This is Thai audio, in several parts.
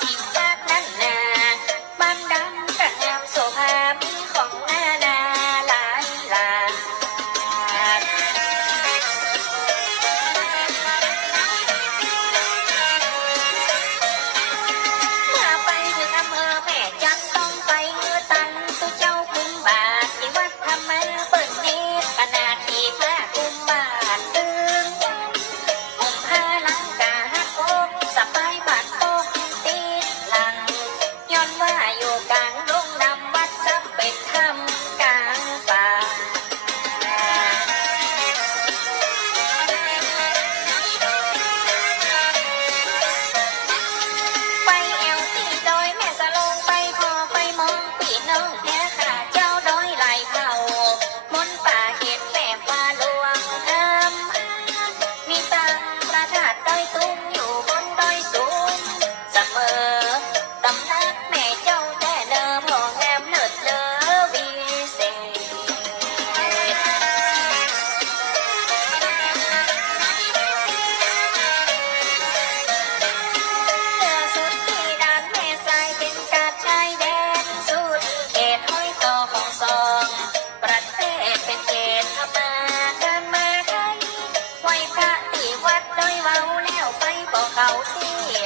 But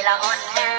ละอ่อนแอ